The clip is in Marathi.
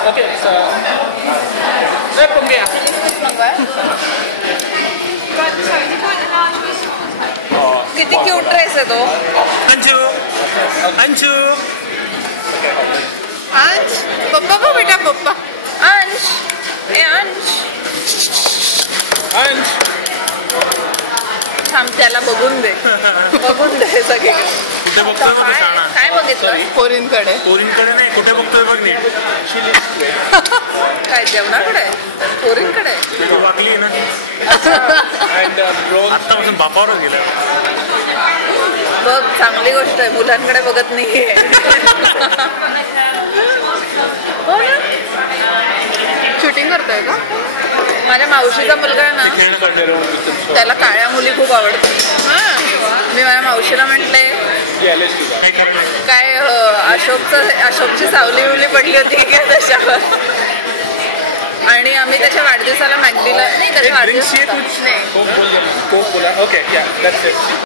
Okay, so let's go here. किती क्यूट ड्रेस आहे तो. अंशु, अंशु. अंश पप्पा बघ बेटा पप्पा. अंश ए अंश. अंश. थांब त्याला बघून दे. बघून दे सगळे. कुठे बघतोय बघ शाळा. काय बघितलं पोरींकडे. पोरींकडे नाही कुठे बघतोय बघ नीट. काय जेवणाकडे पोरींकडे. तू वाकली ना. आत्तापासून बापावरच गेलं. बघ चांगली गोष्ट आहे मुलांकडे बघत नाहीये. शूटिंग करतोय का. माझ्या मावशीचा मुलगा आहे ना त्याला काळ्या मुली खूप आवडतात. मी माझ्या मावशीला म्हटले काय अशोकची सावली बिवली पडली होती की काय त्याच्यावर. आणि आम्ही त्याच्या वाढदिवसाला मॅगडीला नाही त्याच्या वाढदिवसाला